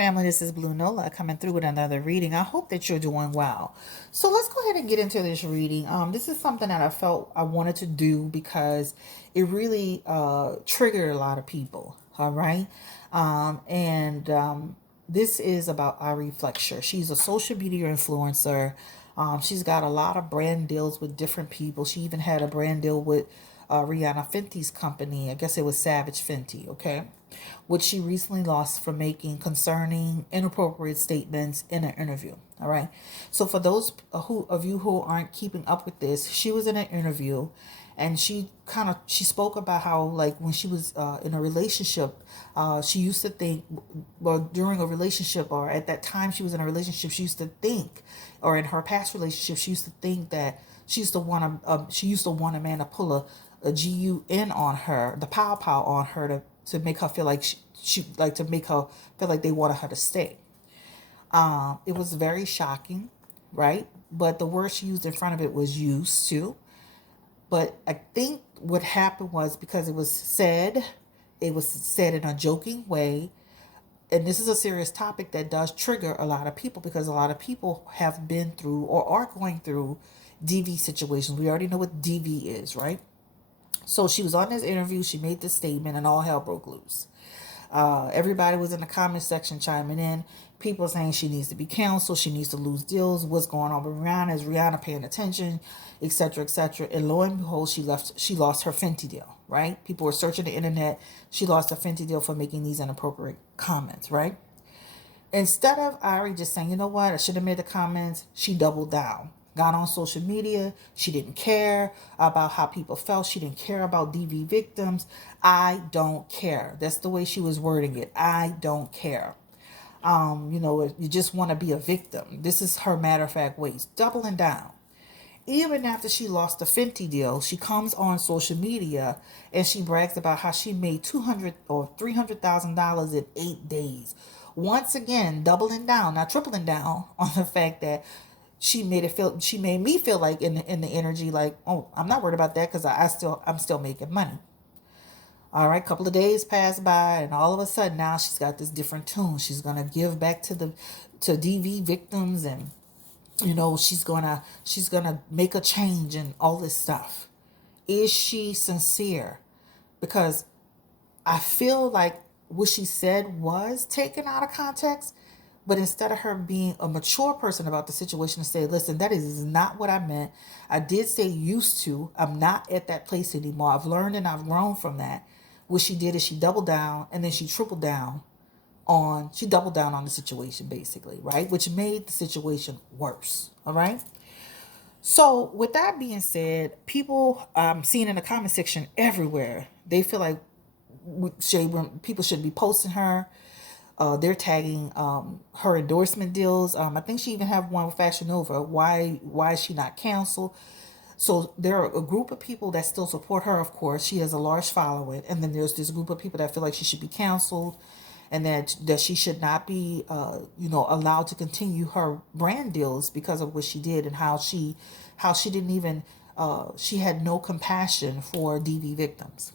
family. This is Blue Nola coming through with another reading. I hope that you're doing well. So let's go ahead and get into this reading. This is something that I felt I wanted to do because it really triggered a lot of people. All right. This is about Ari Fletcher. She's a social media influencer. She's got a lot of brand deals with different people. She even had a brand deal with Rihanna Fenty's company. I guess it was Savage Fenty, okay? Which she recently lost for making concerning inappropriate statements in an interview. All right. So for those of you who aren't keeping up with this, she was in an interview, and she spoke about how, like, when she was in a relationship, she used to think, well, during a relationship, or at that time she was in a relationship, she used to think, or in her past relationship, she used to think that she used to want a man to pull a GUN on her, the pow on her, to make her feel like she like to make her feel like they wanted her to stay. It was very shocking, right? But the word she used in front of it was used to. But I think what happened was, because it was said in a joking way. And this is a serious topic that does trigger a lot of people, because a lot of people have been through or are going through DV situations. We already know what DV is, right? So she was on this interview, she made this statement, and all hell broke loose. Everybody was in the comment section chiming in. People saying she needs to be canceled, she needs to lose deals. What's going on with Rihanna? Is Rihanna paying attention? Etc. Etc. And lo and behold, she lost her Fenty deal. Right? People were searching the internet. She lost her Fenty deal for making these inappropriate comments. Right? Instead of Ari just saying, you know what, I should have made the comments, she doubled down. Got on social media. She didn't care about how people felt. She didn't care about DV victims. I don't care. That's the way she was wording it. I don't care. You just want to be a victim. This is her matter of fact ways. Doubling down. Even after she lost the Fenty deal, she comes on social media and she brags about how she made $200,000 or $300,000 in 8 days. Once again, doubling down, not tripling down, on the fact that she made me feel like in the energy, like, oh, I'm not worried about that because I'm still making money. All right, couple of days pass by, and all of a sudden now she's got this different tune. She's gonna give back to DV victims, and she's gonna make a change and all this stuff. Is she sincere? Because I feel like what she said was taken out of context. But instead of her being a mature person about the situation and say, listen, that is not what I meant. I did say used to. I'm not at that place anymore. I've learned and I've grown from that. What she did is she doubled down, and then she doubled down on the situation, basically, right? Which made the situation worse. All right. So with that being said, people seeing in the comment section everywhere, they feel like people should be posting her. They're tagging her endorsement deals. I think she even have one with Fashion Nova. Why is she not canceled? So there are a group of people that still support her. Of course, she has a large following, and then there's this group of people that feel like she should be canceled, and that she should not be allowed to continue her brand deals because of what she did, and how she didn't even she had no compassion for DV victims.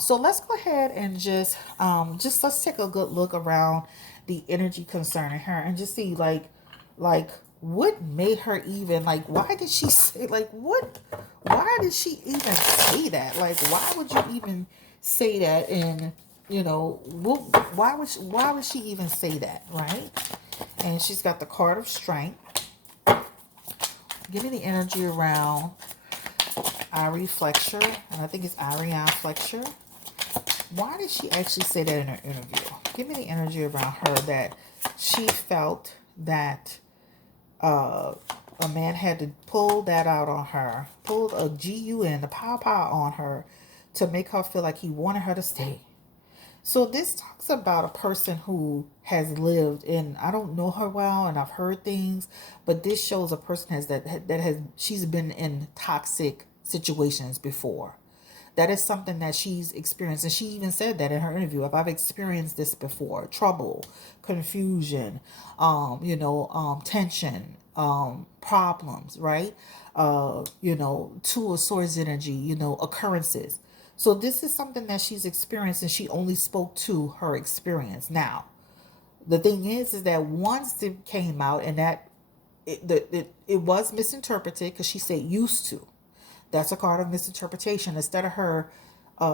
So let's go ahead and just let's take a good look around the energy concerning her, and just see, like what made her even, like, why did she say, like, why did she even say that? Like, why would you even say that? And why would she even say that, right? And she's got the card of strength. Give me the energy around Ari Fletcher, and I think it's Ariane Fletcher. Why did she actually say that in her interview? Give me the energy around her that she felt that a man had to pull that out on her, pulled a GUN, the pow on her, to make her feel like he wanted her to stay. So this talks about a person who has lived in, I don't know her well and I've heard things, but this shows a person she's been in toxic situations before. That is something that she's experienced. And she even said that in her interview. If I've experienced this before, trouble, confusion, tension, problems, right? Two of swords energy, occurrences. So this is something that she's experienced, and she only spoke to her experience. Now, The thing is that once it came out and that it was misinterpreted because she said used to. That's a card of misinterpretation. Instead of her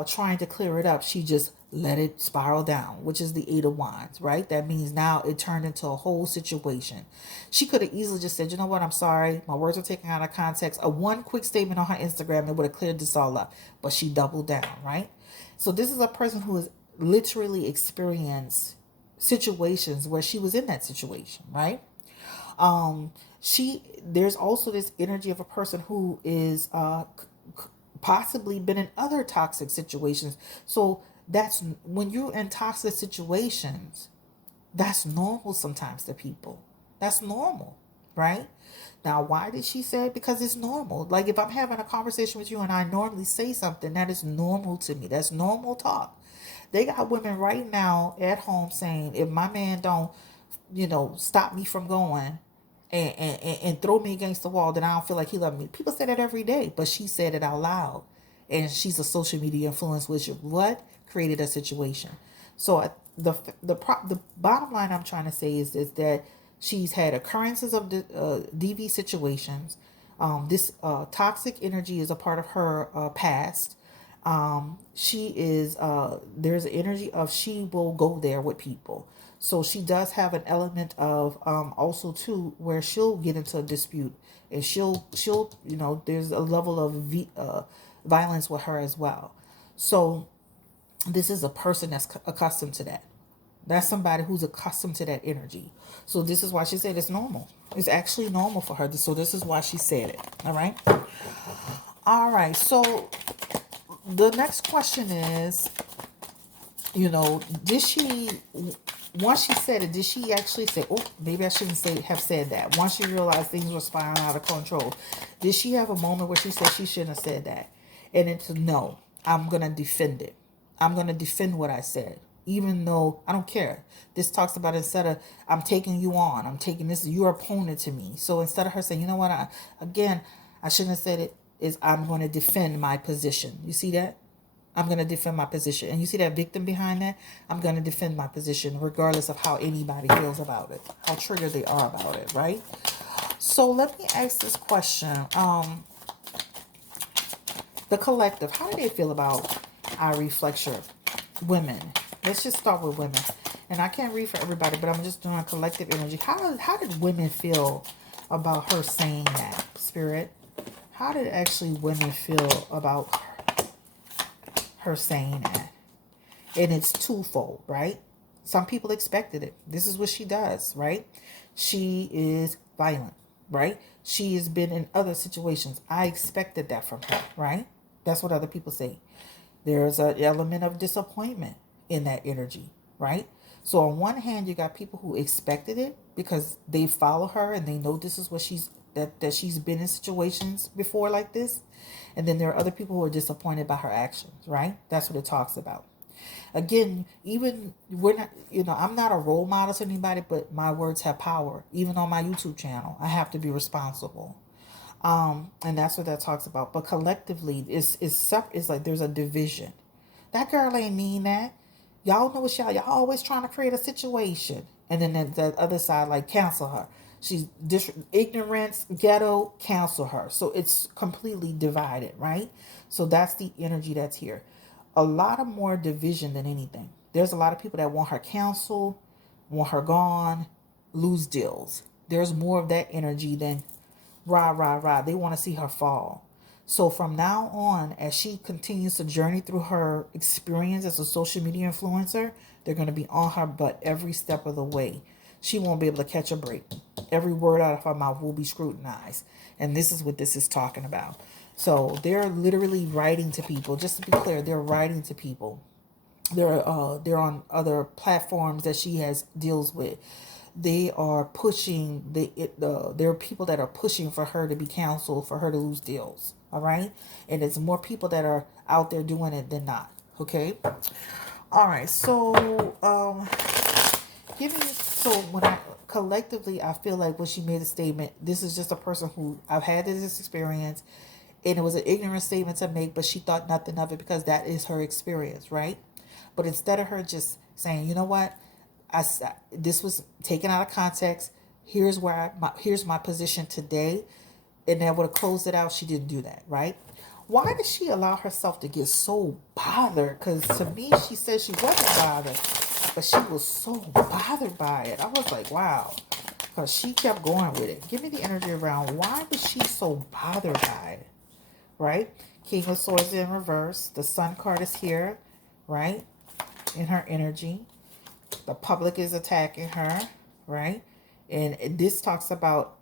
trying to clear it up, she just let it spiral down, which is the Eight of Wands, right? That means now it turned into a whole situation. She could have easily just said, you know what, I'm sorry. My words were taken out of context. A one quick statement on her Instagram, it would have cleared this all up. But she doubled down, right? So this is a person who has literally experienced situations where she was in that situation, right? There's also this energy of a person who is possibly been in other toxic situations. So that's when you're in toxic situations, that's normal sometimes to people. That's normal, right? Now, why did she say it? Because it's normal. Like if I'm having a conversation with you and I normally say something, that is normal to me. That's normal talk. They got women right now at home saying, if my man don't, stop me from going and throw me against the wall, then I don't feel like he loved me. People say that every day, but she said it out loud. And she's a social media influence, which what created a situation. So the bottom line I'm trying to say is that she's had occurrences of the DV situations. This toxic energy is a part of her past. She is there's an energy of she will go there with people. So she does have an element of also too where she'll get into a dispute and she'll there's a level of violence with her as well. So this is a person that's accustomed to that. That's somebody who's accustomed to that energy. So this is why she said it's normal. It's actually normal for her. So this is why she said it. All right. All right. So the next question is, did she, once she said it, did she actually say, oh, maybe I shouldn't have said that. Once she realized things were spiraling out of control, did she have a moment where she said she shouldn't have said that? And it's no, I'm going to defend it. I'm going to defend what I said, even though I don't care. This talks about instead of I'm taking you on, I'm taking this, your opponent to me. So instead of her saying, you know what, I shouldn't have said it, is I'm going to defend my position. You see that? I'm going to defend my position. And you see that victim behind that? I'm going to defend my position regardless of how anybody feels about it, how triggered they are about it, right? So let me ask this question. The collective, how do they feel about Ari Fletcher? Women. Let's just start with women. And I can't read for everybody, but I'm just doing collective energy. How did women feel about her saying that, Spirit? How did actually women feel about her saying that? And it's twofold, right? Some people expected it. This is what she does, right? She is violent, right? She has been in other situations. I expected that from her, right? That's what other people say. There's an element of disappointment in that energy, right? So on one hand, you got people who expected it because they follow her and they know this is what that she's been in situations before like this. And then there are other people who are disappointed by her actions, right? That's what it talks about. Again, even we're not, I'm not a role model to anybody, but my words have power. Even on my YouTube channel, I have to be responsible. And that's what that talks about. But collectively, it's like there's a division. That girl ain't mean that. Y'all know what y'all always trying to create a situation. And then the other side, like, cancel her. She's ignorance, ghetto, cancel her. So it's completely divided, right? So that's the energy that's here. A lot of more division than anything. There's a lot of people that want her canceled, want her gone, lose deals. There's more of that energy than rah, rah, rah. They want to see her fall. So from now on, as she continues to journey through her experience as a social media influencer, they're going to be on her butt every step of the way. She won't be able to catch a break. Every word out of her mouth will be scrutinized. And this is what this is talking about. So they're literally writing to people. Just to be clear, they're writing to people. They're on other platforms that she has deals with. They are pushing there are people that are pushing for her to be canceled, for her to lose deals. All right, and it's more people that are out there doing it than not. Okay, all right. So when I collectively, I feel like when she made a statement, this is just a person who I've had this experience, and it was an ignorant statement to make, but she thought nothing of it because that is her experience, right? But instead of her just saying, you know what, This was taken out of context. Here's my position today, and then would have closed it out. She didn't do that, right? Why did she allow herself to get so bothered? Because to me, she said she wasn't bothered, but she was so bothered by it. I was like, wow, because she kept going with it. Give me the energy around why was she so bothered by it, right? King of Swords in reverse. The Sun card is here, right? In her energy. The public is attacking her, right? And this talks about,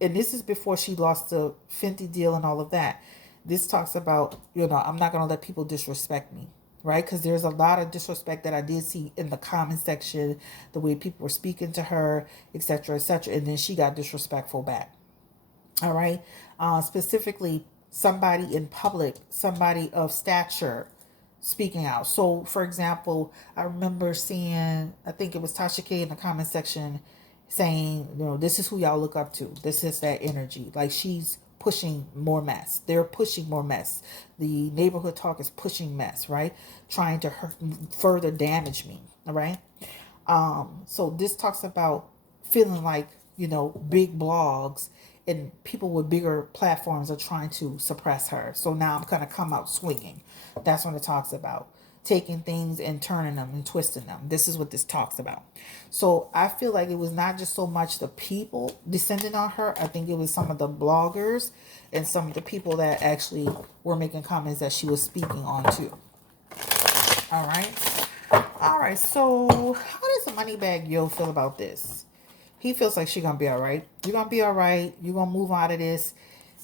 and this is before she lost the Fenty deal and all of that. This talks about, I'm not going to let people disrespect me, right? Because there's a lot of disrespect that I did see in the comment section, the way people were speaking to her, etc., etc. And then she got disrespectful back. All right. Specifically, somebody in public, somebody of stature speaking out. So, for example, I remember seeing, I think it was Tasha K in the comment section saying, this is who y'all look up to. This is that energy. Like she's pushing more mess. They're pushing more mess. The neighborhood talk is pushing mess, right? Trying to further damage me. All right. So this talks about feeling like, big blogs and people with bigger platforms are trying to suppress her. So now I'm going to come out swinging. That's what it talks about. Taking things and turning them and twisting them. This is what this talks about. So I feel like it was not just so much the people descending on her. I think it was some of the bloggers and some of the people that actually were making comments that she was speaking on too. All right. All right. So how does the Moneybag Yo feel about this? He feels like she's going to be all right. You're going to be all right. You're going to move out of this.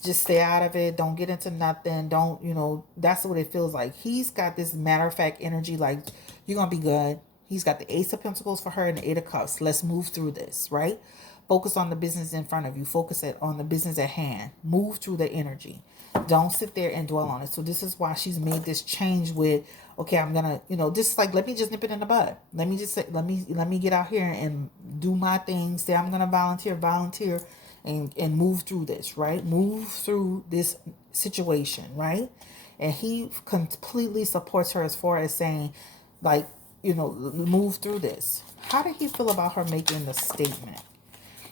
Just stay out of it. Don't get into nothing. Don't, that's what it feels like. He's got this matter of fact energy like you're going to be good. He's got the Ace of Pentacles for her and the Eight of Cups. Let's move through this, right? Focus on the business in front of you. Focus on the business at hand. Move through the energy. Don't sit there and dwell on it. So this is why she's made this change with, okay, I'm gonna, just like let me just nip it in the bud. Let me just say, let me get out here and do my thing. Say I'm gonna volunteer, and move through this, right? Move through this situation, right? And he completely supports her as far as saying, like, move through this. How did he feel about her making the statement?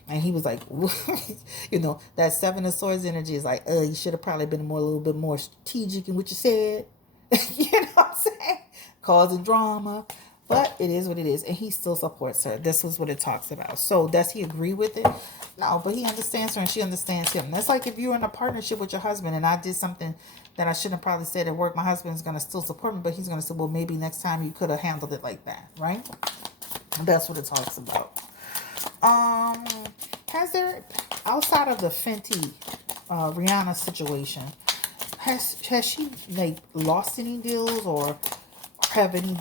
And he was like, that Seven of Swords energy is like, you should have probably been a little bit more strategic in what you said. You know what I'm saying? Causing drama. But it is what it is. And he still supports her. This was what it talks about. So does he agree with it? No, but he understands her and she understands him. That's like if you're in a partnership with your husband and I did something that I shouldn't have probably said at work. My husband's going to still support me, but he's going to say, well, maybe next time you could have handled it like that, right? That's what it talks about. Has there, outside of the Fenty Rihanna situation, has she like lost any deals or have any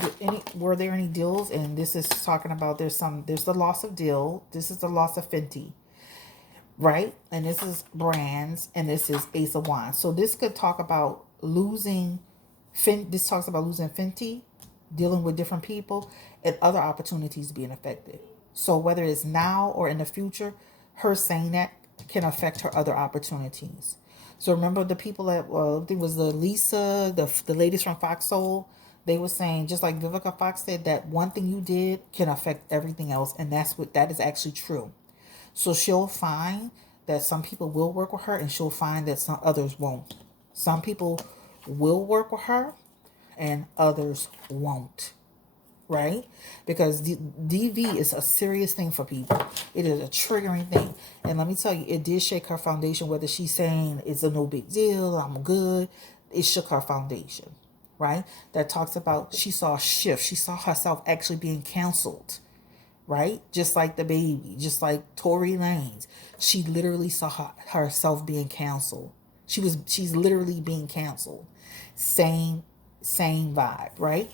were there any deals? And this is talking about there's the loss of deal. This is the loss of Fenty, right? And this is brands, and this is Ace of Wands. So this could talk about losing. This talks about losing Fenty, dealing with different people, and other opportunities being affected. So whether it's now or in the future, her saying that can affect her other opportunities. So remember the people that there was the Lisa, the ladies from Fox Soul. They were saying, just like Vivica Fox said, that one thing you did can affect everything else, and that is actually true. So she'll find that some people will work with her, and she'll find that some others won't. Some people will work with her, and others won't. Right? Because DV is a serious thing for people. It is a triggering thing. And let me tell you, it did shake her foundation, whether she's saying it's a no big deal, I'm good. It shook her foundation, right? That talks about she saw a shift. She saw herself actually being canceled, right? Just like the baby, just like Tory Lanez. She literally saw herself being canceled. She's literally being canceled. Same vibe, right?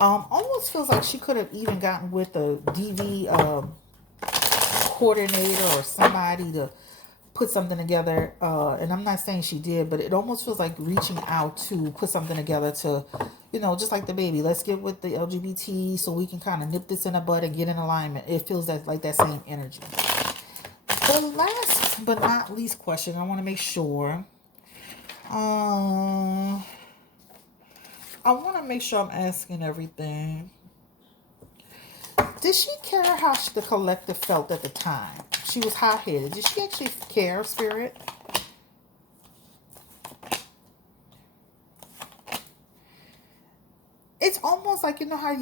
Almost feels like she could have even gotten with a DV coordinator or somebody to put something together. And I'm not saying she did, but it almost feels like reaching out to put something together to, just like the baby. Let's get with the LGBT so we can kind of nip this in the bud and get in alignment. It feels like that same energy. The last but not least question, I want to make sure. I want to make sure I'm asking everything. Did she care how the collective felt at the time? She was hot-headed. Did she actually care, Spirit? It's almost like, you know how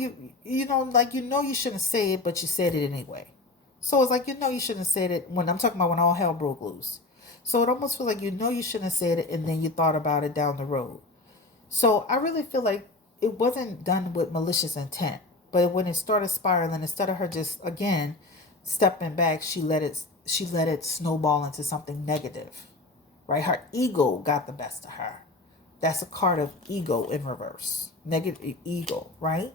like, you shouldn't say it, but you said it anyway. So it's like, you shouldn't have said it when I'm talking about when all hell broke loose. So it almost feels like, you shouldn't have said it, and then you thought about it down the road. So I really feel like it wasn't done with malicious intent. But when it started spiraling, instead of her just, again, stepping back, she let it snowball into something negative. Right? Her ego got the best of her. That's a card of ego in reverse. Negative ego, right?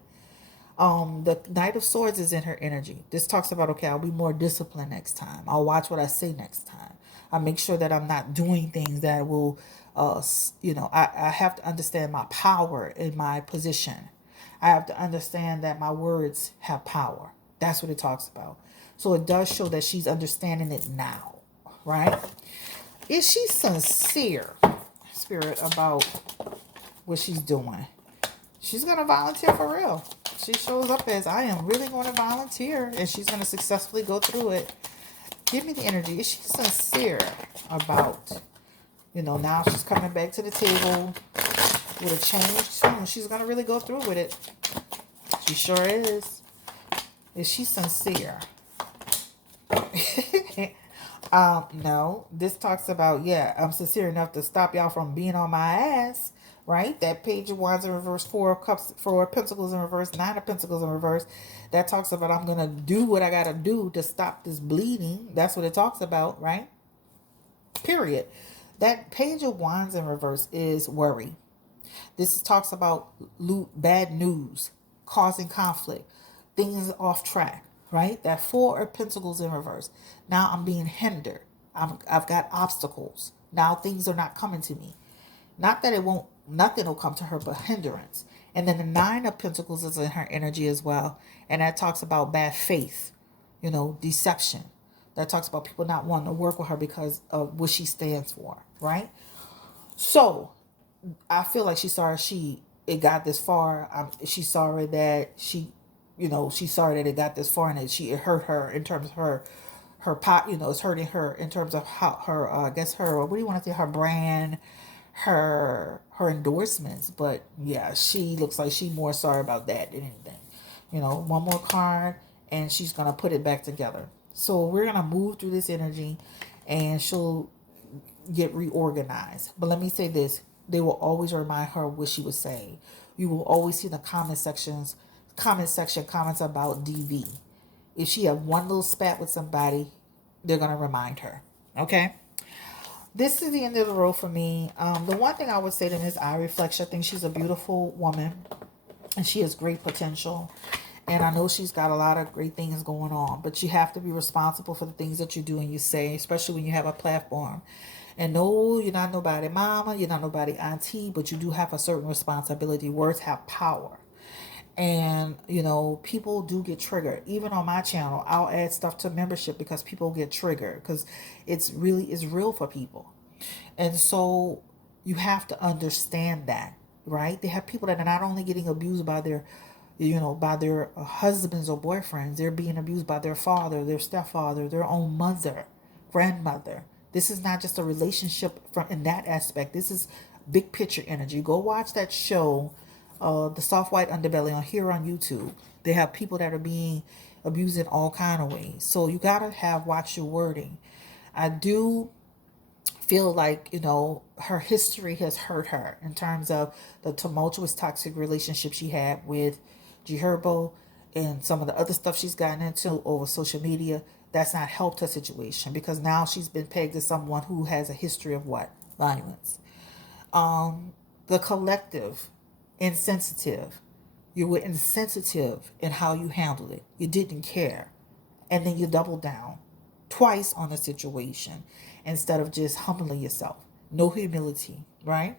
The Knight of Swords is in her energy. This talks about, okay, I'll be more disciplined next time. I'll watch what I say next time. I make sure that I'm not doing things that will, I have to understand my power in my position. I have to understand that my words have power. That's what it talks about. So it does show that she's understanding it now, right? Is she sincere, Spirit, about what she's doing? She's going to volunteer for real. She shows up as, I am really going to volunteer, and she's going to successfully go through it. Give me the energy. Is she sincere about, now she's coming back to the table with a changed tune? She's going to really go through with it. She sure is. Is she sincere? No. This talks about, I'm sincere enough to stop y'all from being on my ass. Right? That Page of Wands in reverse, Four of Cups, Four of Pentacles in reverse, Nine of Pentacles in reverse. That talks about, I'm going to do what I got to do to stop this bleeding. That's what it talks about, right? Period. That Page of Wands in reverse is worry. This talks about bad news, causing conflict, things off track, right? That Four of Pentacles in reverse. Now I'm being hindered. I've got obstacles. Now things are not coming to me. Not that nothing will come to her but hindrance. And then the Nine of Pentacles is in her energy as well. And that talks about bad faith, deception. That talks about people not wanting to work with her because of what she stands for, right? So I feel like she's sorry it got this far. She's sorry that she's sorry that it got this far, and that it hurt her in terms of her pot, it's hurting her in terms of how her, I guess her, what do you want to say, her brand, her endorsements. But yeah, she looks like she's more sorry about that than anything. One more card, and she's gonna put it back together. So we're gonna move through this energy, and she'll get reorganized. But let me say this: they will always remind her what she was saying. You will always see the comment section comments about DV. If she had one little spat with somebody, they're gonna remind her. Okay. This is the end of the road for me. The one thing I would say to Miss Ari Fletcher, I think she's a beautiful woman, and she has great potential. And I know she's got a lot of great things going on, but you have to be responsible for the things that you do and you say, especially when you have a platform. And no, you're not nobody mama, you're not nobody auntie, but you do have a certain responsibility. Words have power. And people do get triggered. Even on my channel, I'll add stuff to membership because people get triggered, because it's real for people. And so you have to understand that, right? They have people that are not only getting abused by their husbands or boyfriends. They're being abused by their father, their stepfather, their own mother, grandmother. This is not just a relationship in that aspect. This is big picture energy. Go watch that show, The Soft White Underbelly, on YouTube. They have people that are being abused in all kind of ways. So you gotta watch your wording. I do feel like her history has hurt her in terms of the tumultuous toxic relationship she had with G Herbo, and some of the other stuff she's gotten into over social media. That's not helped her situation, because now she's been pegged as someone who has a history of what? Violence. The collective, insensitive. You were insensitive in how you handled it. You didn't care. And then you doubled down twice on the situation instead of just humbling yourself. No humility, right?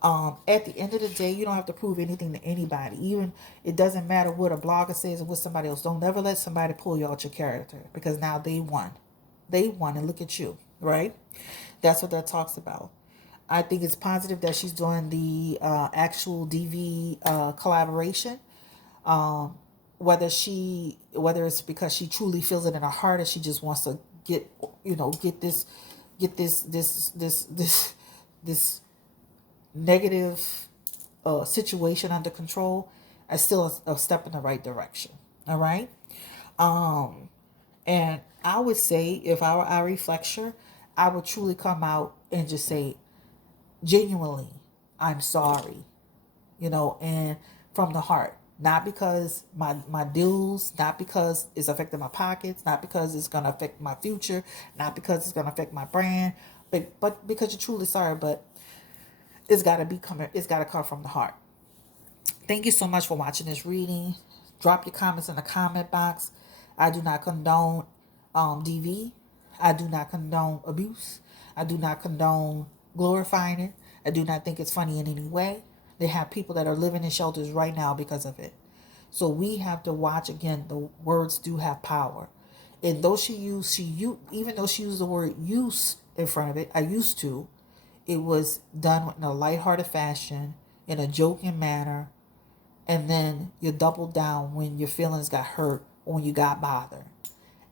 At the end of the day, you don't have to prove anything to anybody. Even it doesn't matter what a blogger says or what somebody else. Don't never let somebody pull you out your character, because now they won. They won, and look at you, right? That's what that talks about. I think it's positive that she's doing the actual DV collaboration. whether it's because she truly feels it in her heart, or she just wants to get, this negative situation under control, is still a step in the right direction. All right. And I would say, if I were Ari Fletcher, I would truly come out and just say, genuinely, I'm sorry, and from the heart. Not because my dues, not because it's affecting my pockets, not because it's going to affect my future, not because it's going to affect my brand, but because you're truly sorry. But it's got to come from the heart. Thank you so much for watching this reading. Drop your comments in the comment box. I do not condone DV. I do not condone abuse. I do not condone glorifying it. I do not think it's funny in any way. They have people that are living in shelters right now because of it. So we have to watch again. The words do have power. And though even though she used the word use in front of it, I used to, it was done in a lighthearted fashion, in a joking manner, and then you double down when your feelings got hurt or when you got bothered,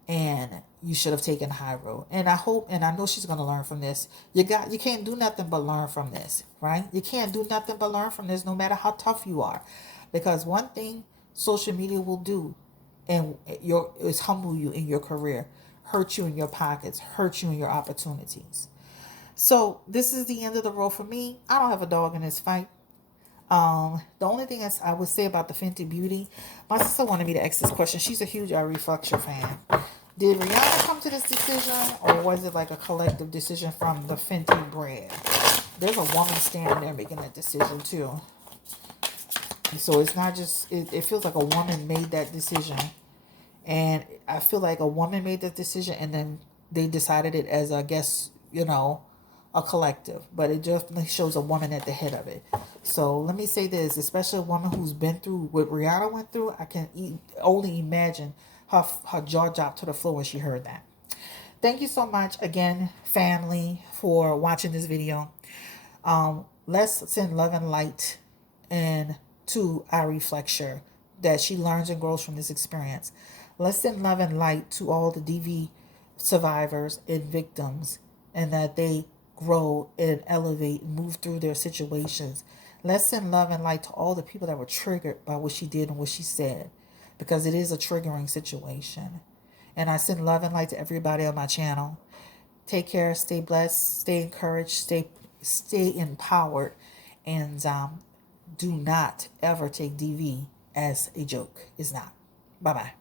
and you should have taken the high road. And I hope, and I know she's going to learn from this. You can't do nothing but learn from this, right? You can't do nothing but learn from this, no matter how tough you are, because one thing social media will do, and is humble you in your career, hurt you in your pockets, hurt you in your opportunities. So this is the end of the road for me. I don't have a dog in this fight. The only thing I would say about the Fenty Beauty, my sister wanted me to ask this question. She's a huge Ari Fletcher fan. Did Rihanna come to this decision, or was it like a collective decision from the Fenty brand? There's a woman standing there making that decision too. So it's not just, it feels like a woman made that decision. And I feel like a woman made that decision, and then they decided it as, I guess, a collective. But it definitely shows a woman at the head of it. So let me say this, especially a woman who's been through what Rihanna went through, I can only imagine her jaw dropped to the floor when she heard that. Thank you so much again, family, for watching this video. Let's send love and light and to Ari Fletcher, that she learns and grows from this experience. Let's send love and light to all the DV survivors and victims, and that they grow and elevate and move through their situations. Let's send love and light to all the people that were triggered by what she did and what she said, because it is a triggering situation. And I send love and light to everybody on my channel. Take care, stay blessed, stay encouraged, stay empowered, and do not ever take DV as a joke. It's not. Bye-bye.